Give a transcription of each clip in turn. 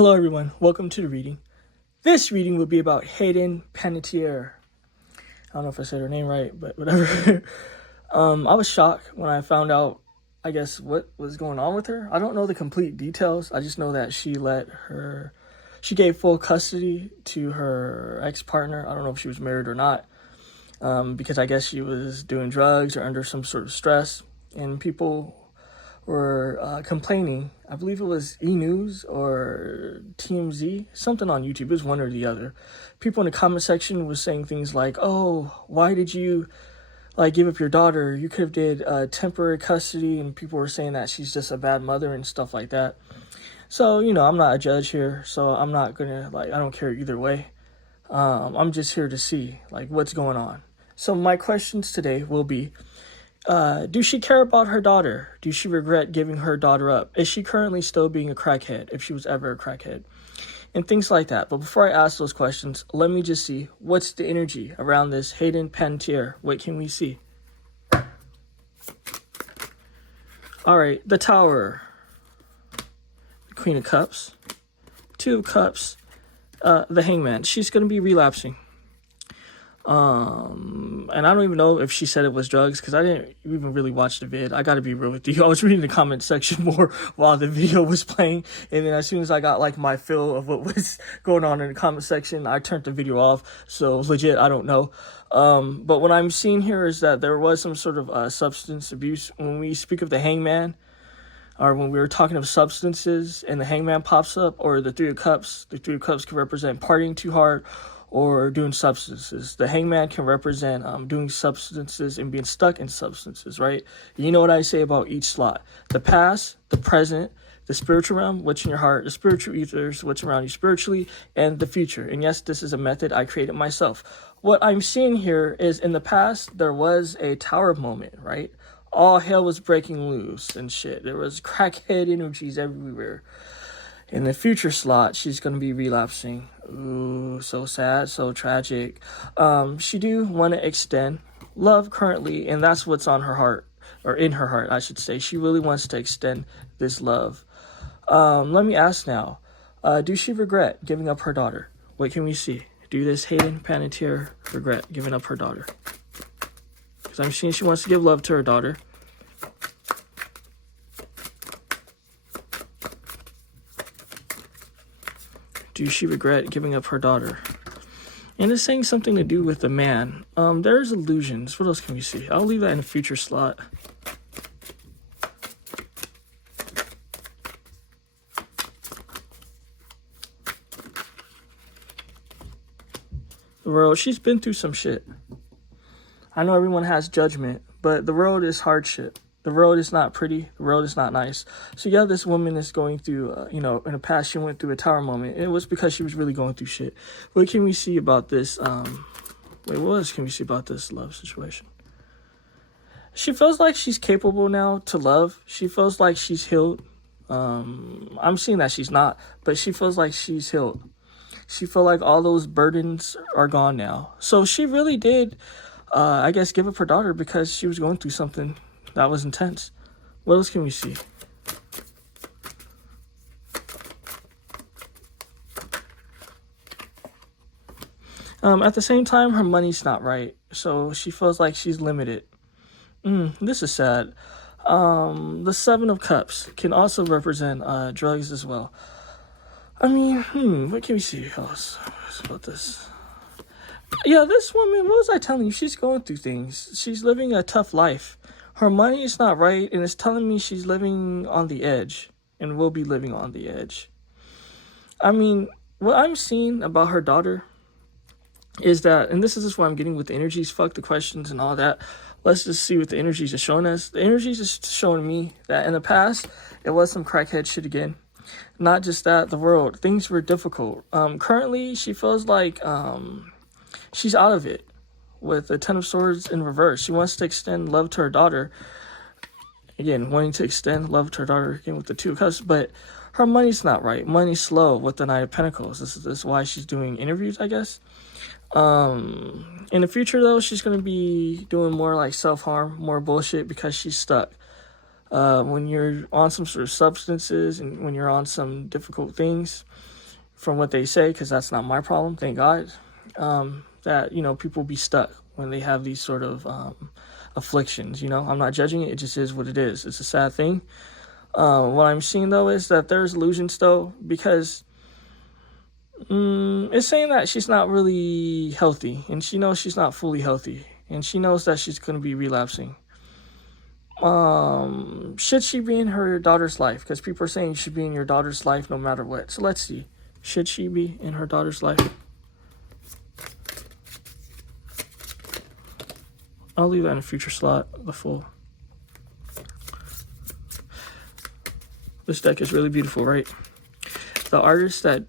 Hello everyone, welcome to the reading. This reading will be about Hayden Panettiere. I don't know if I said her name right, but whatever. I was shocked when I found out, I guess, what was going on with her. I don't know the complete details. I just know that she gave full custody to her ex-partner. I don't know if she was married or not, because I guess she was doing drugs or under some sort of stress, and people were complaining. I believe it was E! News or TMZ, something on YouTube. It was one or the other. People in the comment section was saying things like, "Oh, why did you give up your daughter? You could have did temporary custody." And people were saying that she's just a bad mother and stuff like that. So I'm not a judge here, so I'm not gonna I don't care either way. I'm just here to see what's going on. So my questions today will be, does she care about her daughter? Does she regret giving her daughter up? Is she currently still being a crackhead, if she was ever a crackhead? And things like that. But before I ask those questions, let me just see, what's the energy around this Hayden Panettiere? What can we see? All right, the Tower, the Queen of Cups, Two of Cups, the Hangman. She's going to be relapsing. And I don't even know if she said it was drugs, because I didn't even really watch the vid. I gotta be real with you. I was reading the comment section more while the video was playing, and then as soon as I got my fill of what was going on in the comment section, I turned the video off. So legit, I don't know. But what I'm seeing here is that there was some sort of substance abuse. When we speak of the Hangman, or when we were talking of substances and the Hangman pops up, or the Three of Cups can represent partying too hard or doing substances. The Hangman can represent doing substances and being stuck in substances, right? You know what I say about each slot. The past, the present, the spiritual realm, what's in your heart, the spiritual ethers, what's around you spiritually, and the future. And yes, this is a method I created myself. What I'm seeing here is, in the past, there was a tower moment, right? All hell was breaking loose and shit. There was crackhead energies everywhere. In the future slot, she's going to be relapsing. Ooh, so sad, so tragic. She do want to extend love currently, and that's what's on her heart, or in her heart, I should say. She really wants to extend this love. Let me ask now, do she regret giving up her daughter? What can we see? Do this Hayden Panettiere regret giving up her daughter? Because I'm seeing she wants to give love to her daughter. Do she regret giving up her daughter? And it's saying something to do with the man. There's illusions. What else can we see? I'll leave that in a future slot. The world, she's been through some shit. I know everyone has judgment, but the world is hardship. The road is not pretty. The road is not nice. So yeah, this woman is going through, in the past she went through a tower moment. It was because she was really going through shit. What can we see about this? What else can we see about this love situation? She feels like she's capable now to love. She feels like she's healed. I'm seeing that she's not, but she feels like she's healed. She feels like all those burdens are gone now. So she really did, I guess, give up her daughter because she was going through something that was intense. What else can we see? At the same time, her money's not right. So she feels like she's limited. This is sad. The Seven of Cups can also represent drugs as well. I mean, what can we see else about this? Yeah, this woman, what was I telling you? She's going through things. She's living a tough life. Her money is not right, and it's telling me she's living on the edge and will be living on the edge. I mean, what I'm seeing about her daughter is that, and this is just what I'm getting with the energies, fuck the questions and all that. Let's just see what the energies are showing us. The energies are showing me that in the past, it was some crackhead shit again. Not just that, the world, things were difficult. Currently, she feels like she's out of it. With the Ten of Swords in reverse, she wants to extend love to her daughter. Again, wanting to extend love to her daughter again with the Two of Cups, but her money's not right. Money's slow with the Knight of Pentacles. This is why she's doing interviews, I guess. In the future, though, she's going to be doing more self-harm, more bullshit, because she's stuck. When you're on some sort of substances and when you're on some difficult things, from what they say, because that's not my problem, thank God, that, you know, people be stuck when they have these sort of afflictions, you know. I'm not judging it, it just is what it is. It's a sad thing. What I'm seeing, though, is that there's illusions, though, because it's saying that she's not really healthy, and she knows she's not fully healthy, and she knows that she's going to be relapsing. Should she be in her daughter's life? Because people are saying you should be in your daughter's life no matter what. So let's see. Should she be in her daughter's life? I'll leave that in a future slot, the full. This deck is really beautiful, right? The artist that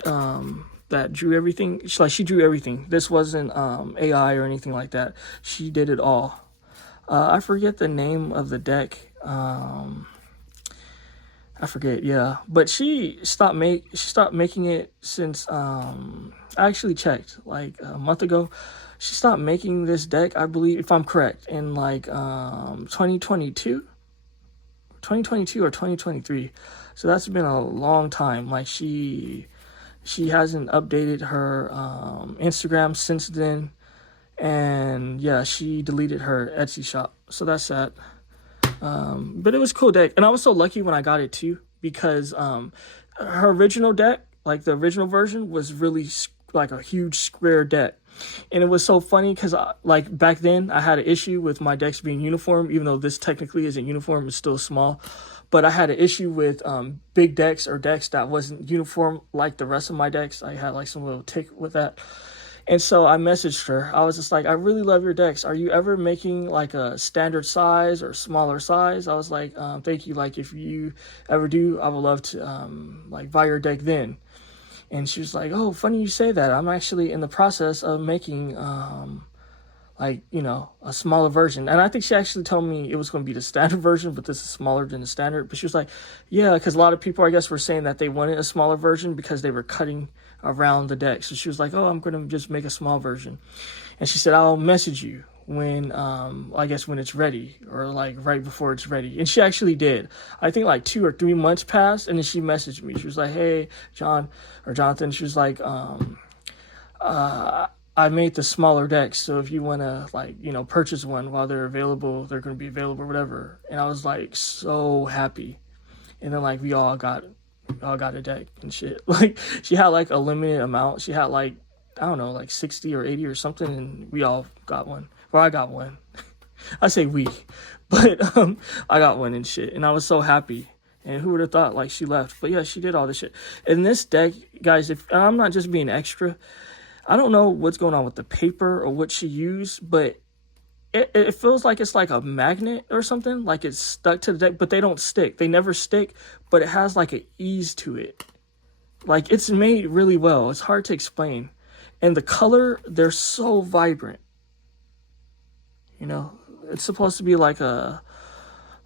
that drew everything, she drew everything. This wasn't AI or anything like that. She did it all. I forget the name of the deck. I forget, yeah. But she stopped making it since I actually checked like a month ago. She stopped making this deck, I believe, if I'm correct, in like 2022 or 2023. So that's been a long time. Like she hasn't updated her Instagram since then. And yeah, she deleted her Etsy shop. So that's sad. But it was a cool deck. And I was so lucky when I got it too, because her original deck, like the original version, was really like a huge square deck. And it was so funny because like back then I had an issue with my decks being uniform, even though this technically isn't uniform, it's still small. But I had an issue with big decks or decks that wasn't uniform like the rest of my decks. I had like some little tick with that. And so I messaged her. I was just like, I really love your decks. Are you ever making like a standard size or smaller size? I was like, thank you. Like if you ever do, I would love to like buy your deck then. And she was like, oh, funny you say that. I'm actually in the process of making like, you know, a smaller version. And I think she actually told me it was going to be the standard version, but this is smaller than the standard. But she was like, yeah, because a lot of people, I guess, were saying that they wanted a smaller version because they were cutting around the deck. So she was like, oh, I'm going to just make a small version. And she said, I'll message you when, I guess when it's ready, or like right before it's ready. And she actually did. I think like 2 or 3 months passed, and then she messaged me. She was like, hey, Jonathan. She was like, I made the smaller decks, so if you want to, like, you know, purchase one while they're available, they're going to be available, whatever. And I was like so happy. And then like we all got a deck and shit. Like she had like a limited amount. She had like, I don't know, like 60 or 80 or something, and we all got one. Well, I got one. I say we, but I got one and shit, and I was so happy. And who would have thought, like, she left? But yeah, she did all this shit. And this deck, guys, if I'm not just being extra, I don't know what's going on with the paper or what she used, but it feels like it's like a magnet or something, like it's stuck to the deck, but they don't stick. They never stick, but it has like an ease to it. Like it's made really well. It's hard to explain. And the color, they're so vibrant. You know, it's supposed to be like an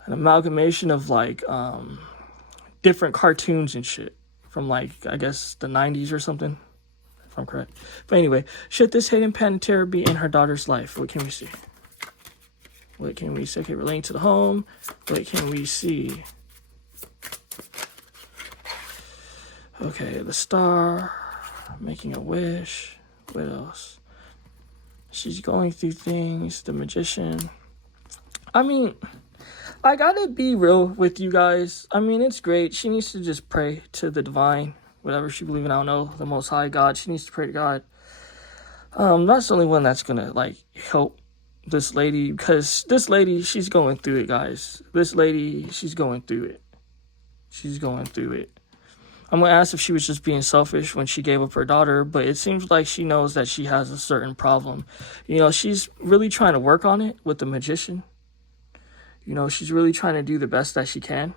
amalgamation of like different cartoons and shit from like, I guess, the 90s or something, if I'm correct. But anyway, should this Hayden Panettiere be in her daughter's life? What can we see? What can we see? Okay, relating to the home. What can we see? Okay, the star, making a wish. What else? She's going through things. The magician. I mean, I gotta be real with you guys. I mean, it's great. She needs to just pray to the divine, whatever she believes in. I don't know, the Most High God. She needs to pray to God. That's the only one that's gonna like help this lady, because this lady, she's going through it, guys. This lady, she's going through it. She's going through it. I'm going to ask if she was just being selfish when she gave up her daughter, but it seems like she knows that she has a certain problem. You know, she's really trying to work on it with the magician. You know, she's really trying to do the best that she can.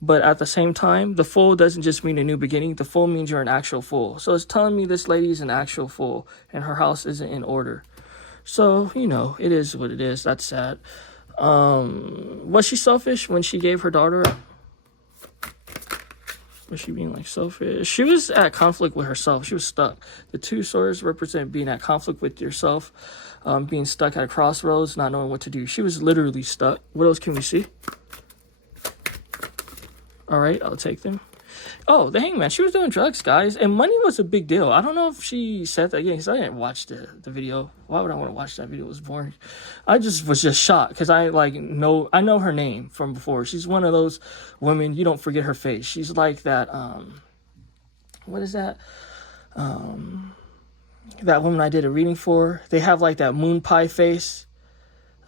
But at the same time, the full doesn't just mean a new beginning. The full means you're an actual fool. So it's telling me this lady is an actual fool and her house isn't in order. So, you know, it is what it is. That's sad. Was she selfish when she gave her daughter up? Was she being like selfish? She was at conflict with herself. She was stuck. The 2 swords represent being at conflict with yourself, being stuck at a crossroads, not knowing what to do. She was literally stuck. What else can we see? All right, I'll take them. Oh, the Hangman. She was doing drugs, guys, and money was a big deal. I don't know if she said that again, because I didn't watch the video. Why would I want to watch that video? It was boring. I just was just shocked because I know her name from before. She's one of those women you don't forget her face. She's like that. What is that? That woman I did a reading for. They have like that moon pie face.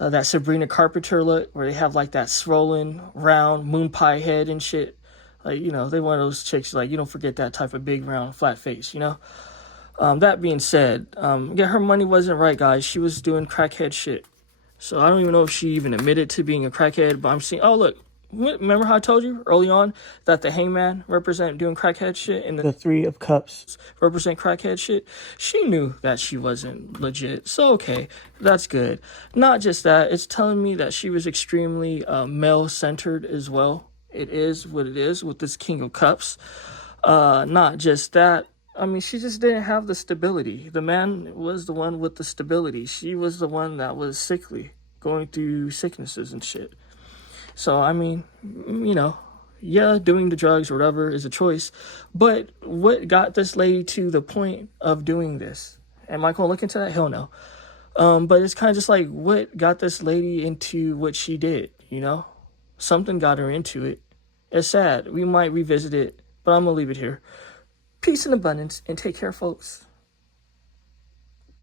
That Sabrina Carpenter look, where they have like that swollen, round moon pie head and shit. Like, you know, they one of those chicks, like, you don't forget that type of big, round, flat face, you know? That being said, yeah, her money wasn't right, guys. She was doing crackhead shit. So I don't even know if she even admitted to being a crackhead, but I'm seeing, oh, look, remember how I told you early on that the Hangman represent doing crackhead shit and the Three of Cups represent crackhead shit? She knew that she wasn't legit. So, okay, that's good. Not just that, it's telling me that she was extremely male-centered as well. It is what it is with this King of Cups. Not just that. I mean, she just didn't have the stability. The man was the one with the stability. She was the one that was sickly, going through sicknesses and shit. So, I mean, you know, yeah, doing the drugs or whatever is a choice. But what got this lady to the point of doing this? Am I going to look into that? Hell no. But it's kind of just like, what got this lady into what she did, you know? Something got her into it. It's sad. We might revisit it, but I'm going to leave it here. Peace and abundance, and take care, folks.